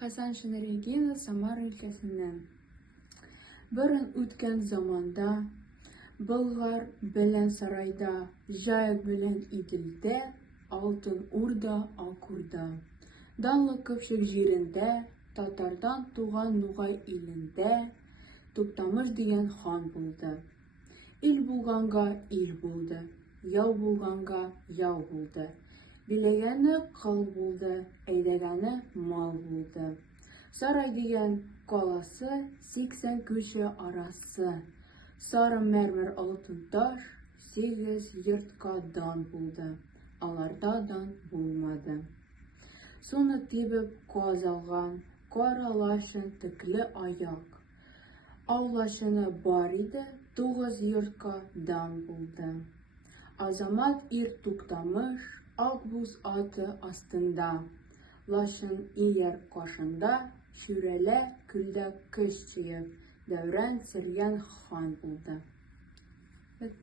Хасан Шенерегина Самара өлкәсеннән. Бөрін үткән заманда, Болгар белән сарайда, Җаек белән Иделдә, Алтын Урда, Акурда. Данлы Көпшек җирендә, Татардан туган Нугай илендә, Туктамыш дигән хан булды. Ил булганга ил булды, яу булганга яу булды. Биләгәне кыл булды, әйдәгәне мал булды. Сарай дигән каласы 80 кеше арасы. Сары мәрмәр алтын таш 8 йортка дан булды. Аларда дан булмады. Суны тибеп казалган каралашын тикле аяк. Аулашыны бар иде, 9 йортка дан булды. Азамат ир Туктамыш, Акбүз аты астында. Лашын ияр кашында, Шүрәлә күлдә көч җыеп, Дәүран сөргән хан булды.